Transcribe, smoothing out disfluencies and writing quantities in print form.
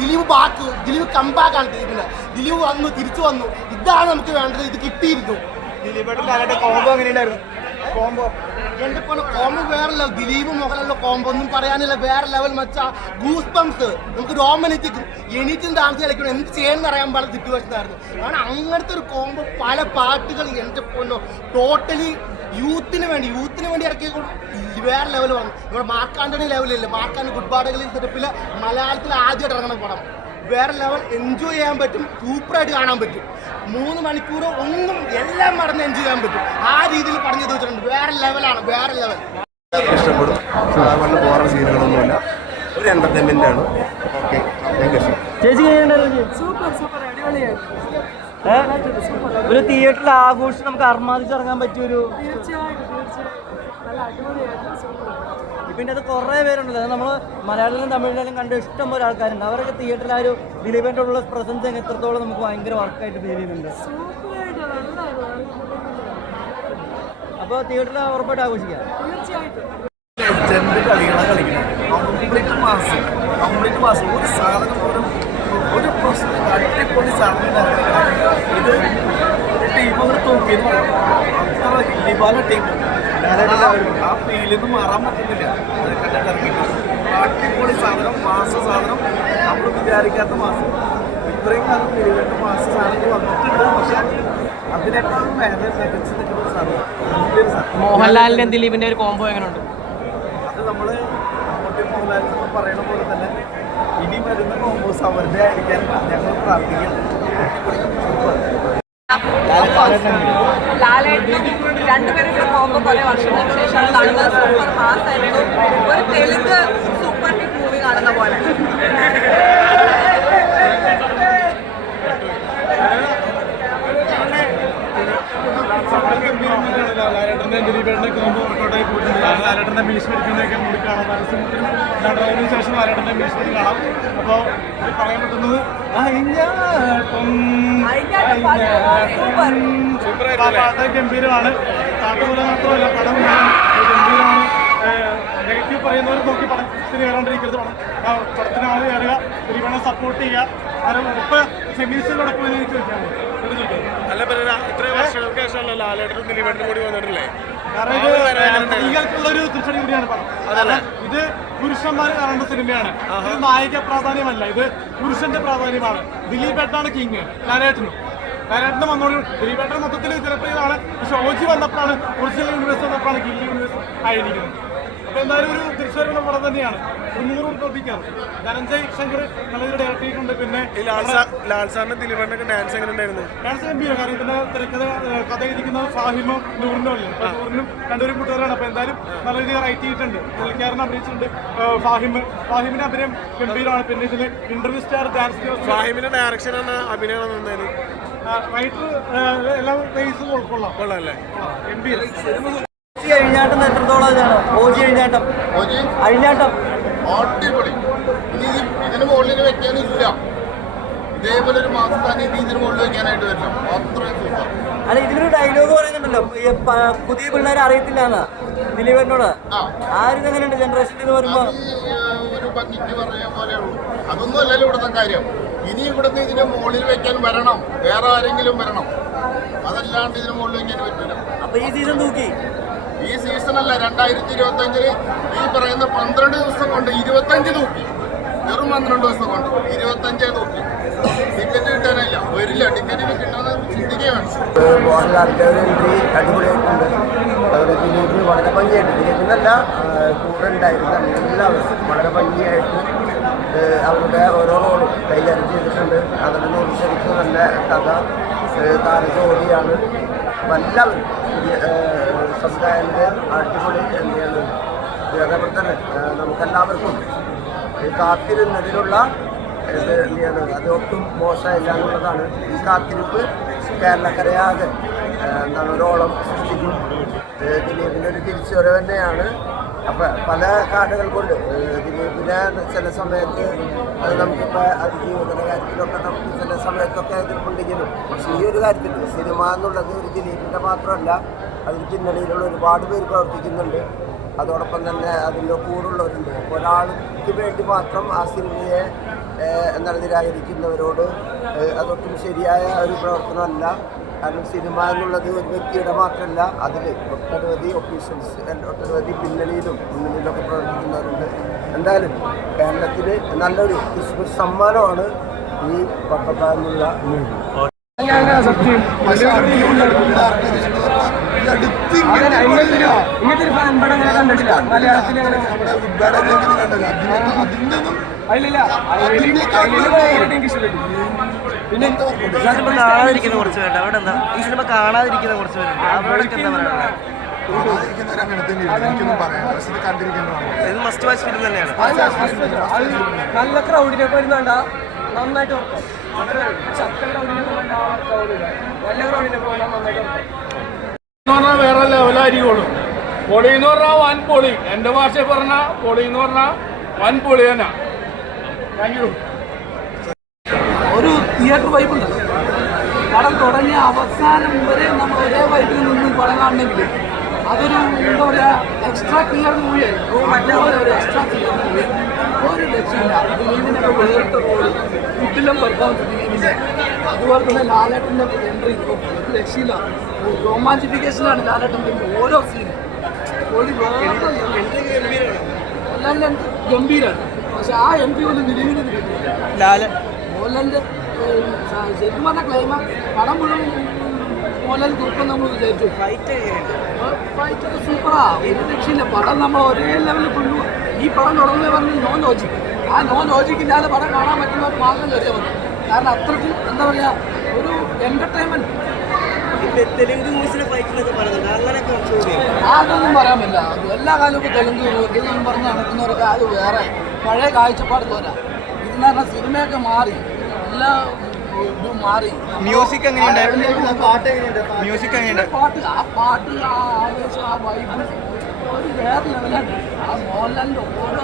ദിലീപ് കംബാക്കാണ് ദിലീപ് വന്നു, തിരിച്ചു വന്നു. ഇതാണ് നമുക്ക് വേണ്ടത്. ഇത് കിട്ടിയിരുന്നു. കോംബോ എങ്ങനെയുണ്ടായിരുന്നു? എന്റെ പോലെ കോംബോ വേറെ ലെവൽ. ദിലീപ് മോഹൻലാലിന്റെ കോംബോ ഒന്നും പറയാനില്ല, വേറെ ലെവൽ മച്ചാ. ഗൂസ് ബംസ് നമുക്ക് എണീറ്റും ഡാൻസ് കളിക്കണം, എന്ത് ചെയ്യണമെന്ന് അറിയാൻ പാടുള്ള സിറ്റുവേഷൻ ആയിരുന്നു. കാരണം അങ്ങനത്തെ ഒരു കോംബോ, പല പാട്ടുകൾ എന്റെ പൊന്നോ ടോട്ടലി യൂത്തിന് വേണ്ടി ഇറക്കിയ വേറെ ലെവൽ വന്നു. നമ്മുടെ മാർക്ക് ആന്റണി ലെവലില്ല, മാർക്ക് ആന്റണി ഗുഡ് ബാഡകളിൽ സെറ്റപ്പില് മലയാളത്തിൽ ആദ്യമായിട്ട് ഇറങ്ങുന്ന പടം. വേറെ ലെവൽ, എൻജോയ് ചെയ്യാൻ പറ്റും, സൂപ്പറായിട്ട് കാണാൻ പറ്റും. 3 മണിക്കൂർ ഒന്നും എല്ലാം മറന്ന് എൻജോയ് ചെയ്യാൻ പറ്റും. ആ രീതിയിൽ പറഞ്ഞു തീർച്ചിട്ടുണ്ട്. വേറെ ലെവലാണ്, വേറെ ലെവൽ. ഇഷ്ടപ്പെടും. സാധാരണ ബോറ സീനുകളൊന്നുമില്ല, ഒരു എന്റർടൈൻമെന്റ് ആണ്. ഓക്കെ, ഒരു തിയേറ്ററിൽ ആഘോഷിച്ച് നമുക്ക് അർമാദിച്ചിറങ്ങാൻ പറ്റിയൊരു പിന്നെ അത് കുറേ പേരുണ്ടല്ലോ. നമ്മൾ മലയാളത്തിലും തമിഴിലും കണ്ട ഇഷ്ടം പോലെ ആൾക്കാരുണ്ട്. അവരൊക്കെ തിയേറ്ററിൽ ആ ഒരു ദിലീപിൻ്റെ ഉള്ള പ്രസൻസ് എത്രത്തോളം നമുക്ക് ഭയങ്കര വർക്കായിട്ട് ഫീൽ ചെയ്യുന്നുണ്ട്. അപ്പോൾ തിയേറ്ററിൽ ഉറപ്പായിട്ട് ആഘോഷിക്കാം. കംപ്ലീറ്റ് മാസം ഒരു സാധനം ഒരു പ്രശ്നം അടിപൊളി സാധനം. ഇത് ടീമുകൾ തോക്കിയെന്ന് പറഞ്ഞു. അത്ര ദിലീപാല ടീം ആ ഫീലിന്ന് മാറാൻ പറ്റുന്നില്ല. അത് കണ്ടിട്ടിറങ്ങിയിട്ട് അടിപൊളി സാധനം, മാസ സാധനം. നമ്മൾ വിചാരിക്കാത്ത മാസം. ഇത്രയും കാലം ദിലീപിന്റെ മാസ സാധനങ്ങൾ വന്നിട്ടുണ്ട്. പക്ഷെ അതിനേക്കാളും വേറെ മികച്ച് നിൽക്കുന്ന സാധനം മോഹൻലാലിന്റെ ദിലീപിന്റെ ഒരു കോംബോ എങ്ങനെയുണ്ട്? അത് നമ്മൾ മോഹൻലാലിനൊക്കെ പറയണ പോലെ തന്നെ ഇനി വരുന്ന കോമ്പോസ് അവരുടെ ആയിരിക്കാൻ ഞങ്ങൾ പ്രാർത്ഥിക്കുന്നു. ലാലേട്ടനും രണ്ടുപേരുടെ കോമ്പോ കുറെ വർഷങ്ങൾക്ക് ശേഷമാണ് കാണുന്നത്. സൂപ്പർ മാസ് ആയിരുന്നു. ഒരു തെലുങ്ക് സൂപ്പർ ഹിറ്റ് മൂവി കാണുന്ന പോലെ. ലാലേട്ടൻ്റെ ദിലീപേട്ടൻ്റെ കോമ്പോ വർക്കൗട്ടായി പോയിട്ടുണ്ട്. ലാലേട്ടൻ്റെ ഭീഷ്മരിക്കുന്നതൊക്കെ കൂടി കാണാം. പരസ്യത്തിന് ശേഷം ലാലേട്ടൻ്റെ ഭീഷ്മരി കാണാം. അപ്പോൾ പറയാൻ പറ്റുന്നത് ഗംഭീരമാണ്. കാട്ടുപോലെ മാത്രമല്ല, പടം ഗംഭീരമാണ്. നെഗറ്റീവ് പറയുന്നവർ നോക്കി പടത്തിന് കയറാണ്ടിരിക്കരുത്. പടത്തിന് ആൾ കയറുക, ദിലീപനെ സപ്പോർട്ട് ചെയ്യുക. കാരണം ഇപ്പം ഫെമിനിസ്റ്റിനോടൊപ്പം എനിക്ക് ചോദിക്കാമോ? അല്ല, ഇത്രയും വർഷങ്ങൾക്ക് ശേഷമല്ല ലാലേട്ടനും ദിലീപേട്ടനും കൂടി വന്നിട്ടില്ലേ? കാരണം ഇത് സ്ത്രീകൾക്കുള്ളൊരു തിരിച്ചടി കൂടിയാണ് പടം. അതല്ല, ഇത് പുരുഷന്മാർ കാണേണ്ട സിനിമയാണ്. ഇത് നായിക പ്രാധാന്യമല്ല, ഇത് പുരുഷന്റെ പ്രാധാന്യമാണ്. ദിലീപേട്ടാണ് കിങ്. ലാലേട്ടന് വന്നോളൂ. ദിലീപേട്ടൻ മൊത്തത്തിൽ ജനപ്രിയമാണ്. പക്ഷെ ഓജി വന്നപ്പോഴാണ്, ഒറിജിനൽ യൂണിവേഴ്സ് വന്നപ്പോഴാണ് ഗില്ലി യൂണിവേഴ്സ് ആയിരിക്കുന്നത്. അപ്പോൾ എന്തായാലും ഒരു തിരിച്ചുവരവുള്ള പടം തന്നെയാണ്. 100 പ്രവർത്തിക്കാം. ധനഞ്ജയ് ശങ്കർ നല്ലൊരു ഡയറക്ടർ ഉണ്ട്. പിന്നെ ലാൽ സാറിന്റെ ദിലീപേട്ടനൊക്കെ ഡാൻസ് എങ്ങനെ ഉണ്ടായിരുന്നു? ഡാൻസ് ഗംഭീരം. കാരണം ഇതിന്റെ കഥ എഴുതിക്കുന്നത് ഫാഹിമും നൂറിനും അല്ലേ. നൂറിനും രണ്ടുപേരും കൂട്ടുകാരാണ്. അപ്പോൾ എന്തായാലും നല്ല രീതിയിൽ റൈറ്റ് ചെയ്തിട്ടുണ്ട്. പുള്ളിക്കാരൻ അഭിനയിച്ചിട്ടുണ്ട്. ഫാഹിമിന്റെ അഭിനയം ഗംഭീരമാണ്. പിന്നെ ഇതിൽ ഇന്റർവ്യൂ സ്റ്റാർ ഡാൻസ് ഫാഹിമിന്റെ ഡയറക്ഷനാണ്, അഭിനയമാണ് നന്നായിരുന്നു. റൈറ്റർ എല്ലാം ബേസ് കൊള്ളാം അല്ലേ. ഗംഭീരം. അഴിഞ്ഞാട്ടം എത്രത്തോളം ഇതാണ്? ഓജി അഴിഞ്ഞാട്ടം അടിപൊളി. ഇനി ഇതിന് മുകളിൽ വെക്കാനില്ല. ഇതേപോലെ ഒരു മാസത്താൻ ഇതിന് മുകളിൽ വെക്കാനായിട്ട് വരില്ല. അത്രയും സൂപ്പർ. അല്ല, ഇതിലൊരു ഡയലോഗ് പറയുന്നുണ്ടല്ലോ, പുതിയ പിള്ളേരെ അറിയത്തില്ല ദിലീപനോട്. ആ ഒരു ഇതെങ്ങനെയുണ്ട് ജനറേഷനിൽ വരുമ്പോ? ഒരു ഭംഗിക്ക് പറഞ്ഞ പോലെ ഉള്ളൂ. അതൊന്നും അല്ലല്ലോ ഇവിടുത്തെ കാര്യം. ഇനി ഇവിടുന്ന് ഇതിന് മുകളിൽ വെക്കാൻ വരണം, വേറെ ആരെങ്കിലും വരണം. അതല്ലാണ്ട് ഇതിന് മുകളിൽ വെക്കാൻ പറ്റില്ല. അപ്പൊ ഈ സീസൺ തൂക്കി. ഈ സീസണല്ല, 2025 ഈ പറയുന്ന 12 ദിവസം കൊണ്ട് 25 തൂക്കി. വെറും 12 ദിവസം കൊണ്ട് 25 തൂക്കി. ടിക്കറ്റ് കിട്ടാനില്ല, വരില്ല. ടിക്കറ്റ് കിട്ടാതെ ചിന്തിക്കുകയാണ്. മോഹൻലാലിൻ്റെ ഒരു എൻട്രി അടിപൊളിയായിട്ടുണ്ട്. അതുപോലെ ദിലീപ് വളരെ ഭംഗിയായിട്ട്, ദിലീപിനല്ല കൂടെ ഉണ്ടായിരുന്ന എല്ലാവരും വളരെ ഭംഗിയായിട്ട് അവരുടെ ഓരോ റോളും കൈകാര്യം ചെയ്തിട്ടുണ്ട്. അതിൻ്റെ ശരിക്കും നല്ല കഥ, താരജോലിയാണ്. എല്ലാവരും സംവിധായകൻ്റെ അടിപൊളി എന്താണ് അതേപോലെ തന്നെ നമുക്കെല്ലാവർക്കും കാത്തിരുന്നതിനുള്ള ഇത് എന്താണ് അതൊട്ടും മോശമില്ല എന്നുള്ളതാണ്. ഈ കാത്തിരിപ്പ് കേരളക്കരയാകെ എന്താണ് ഒരോളം സൃഷ്ടിക്കും. ദിലീപിൻ്റെ ഒരു തിരിച്ചുവരവ് തന്നെയാണ്. അപ്പം പല കാരണങ്ങൾ കൊണ്ട് ദിലീപിനെ ചില സമയത്ത് നമുക്കിപ്പോൾ അതിജീവിതയുടെ കാര്യത്തിലൊക്കെ നമുക്ക് ചില സമയത്തൊക്കെ എതിർപ്പുണ്ടെങ്കിലും, പക്ഷേ ഈ ഒരു കാര്യത്തിൽ സിനിമ എന്നുള്ളത് ഒരു ദിലീപിൻ്റെ മാത്രമല്ല, അതിന് പിന്നണിയിലുള്ള ഒരുപാട് പേര് പ്രവർത്തിക്കുന്നുണ്ട്. അതോടൊപ്പം തന്നെ അതിൻ്റെ കൂടുള്ളവരുണ്ട്. ഒരാൾക്ക് വേണ്ടി മാത്രം ആ സിനിമയെ എന്താണ് നിരാകരിക്കുന്നവരോട് അതൊട്ടും ശരിയായ ഒരു പ്രവർത്തനമല്ല. കാരണം സിനിമ എന്നുള്ളത് ഒരു വ്യക്തിയുടെ മാത്രമല്ല, അതിൽ ഒട്ടനവധി ഒഫീഷ്യൽസ് ഒട്ടനവധി മുന്നണിയിലൊക്കെ പ്രവർത്തിക്കുന്നവരുണ്ട്. എന്തായാലും കേരളത്തിൽ നല്ലൊരു ക്രിസ്മസ് സമ്മാനമാണ് ഈ പപ്പ എന്നുള്ള മൂവി. ഇങ്ങനത്തെ ഒരു പടം അങ്ങനെ കണ്ടിട്ടില്ല മലയാളത്തിൽ. പിന്നെ സിനിമ കാണാതിരിക്കുന്ന കുറച്ച് പേരുണ്ട്. അവിടെ എന്താ ഈ സിനിമ കാണാതിരിക്കുന്ന കുറച്ച് പേരുണ്ട്. അവരോടൊക്കെ എന്താ പറയുക? ഇത് മസ്റ്റ് വാച്ച് ഫിലിം തന്നെയാണ്. നല്ല ക്രൗഡിനെ വരുന്നുണ്ട, നന്നായിട്ട് ഉറക്കം. അത്ര ശക്ത ക്രൗഡിനെ നല്ല ക്രൗഡിനെ പോയാൽ നന്നായിട്ട് ഉറക്കം. വേറെ ലെവലായിരിക്കുള്ളൂ. പൊളി എന്ന് പറഞ്ഞാൽ വൻ പൊളി. എൻ്റെ ഭാഷയിൽ പറഞ്ഞാൽ പൊളി എന്ന് പറഞ്ഞാൽ വൻ പൊളി തന്നെ. Thank you. ഒരു തിയേറ്റർ വൈബ് ഉണ്ട്. പടം തുടങ്ങിയ അവസാനം വരെ നമ്മൾ ഒരേ വൈബിൽ നിന്ന് പടം കാണണമെങ്കിൽ അതൊരു എന്താ പറയുക എക്സ്ട്രാ ക്ലിയർ മൂവിയായി. മറ്റേ ഒരു എക്സ്ട്രാ ക്ലിയർ മൂവി ഒരു രക്ഷയില്ല. ദിലീപിൻ്റെ വേറിട്ട റോള്, കിട്ടിലും പെർഫോമൻസ് ദിലീപിൻ്റെ, അതുപോലെ തന്നെ ലാലേട്ടൻ്റെ എൻട്രി ഒരു രക്ഷയില്ല. റൊമാൻറ്റിഫിക്കേഷനാണ് ലാലേട്ടൻ്റെ ഓരോ സീനും. ഒരു എല്ലാം ഗംഭീരമാണ്. പക്ഷെ ആ എൻട്രി പോലും ദിലീപിന് കിട്ടിയില്ല. മോഹൻലാലിൻ്റെ ശരിക്കും പറഞ്ഞ പടം മുഴുവൻ മോഹൻലാൽ കുറിപ്പം നമ്മൾ വിചാരിച്ചു. ഫൈറ്റൊക്കെ സൂപ്പറാ, ഒരു രക്ഷയില്ല. പടം നമ്മൾ ഒരേ ലെവലിൽ കൊണ്ടുപോകും. ഈ പടം തുടങ്ങുന്നത് പറഞ്ഞ് നോ ലോജിക്. ആ നോ ലോജിക് ഇല്ലാതെ പടം കാണാൻ പറ്റുന്നവർക്ക് മാത്രം കയറിയാൽ മതി. കാരണം അത്രയ്ക്കും എന്താ പറയുക ഒരു എൻ്റർടൈൻമെൻറ്റ്. തെലുങ്ക് മൂവീസിലെ ഫൈറ്റിലൊക്കെ പറയുന്നുണ്ട്, അങ്ങനെയൊക്കെ അതൊന്നും പറയാൻ പറ്റില്ല. അത് എല്ലാ കാലവും ഇപ്പോൾ തെലുങ്ക് ഇതൊന്നും പറഞ്ഞ് നടക്കുന്നവരൊക്കെ അത് വേറെ പഴയ കാഴ്ചപ്പാട് പോരാ. ഇതെന്ന് പറഞ്ഞാൽ സിനിമയൊക്കെ മാറി, എല്ലാ ഇതും മാറി. മ്യൂസിക് എങ്ങനെയുണ്ടായിരുന്നു? മ്യൂസിക് എങ്ങനെയുണ്ട്? പാട്ട് ആ ആവേശം, ആ വൈബ് ഒരു വേറെ ലെവലാണ്. ആ മോഹൻലാലിൻ്റെ ഓരോ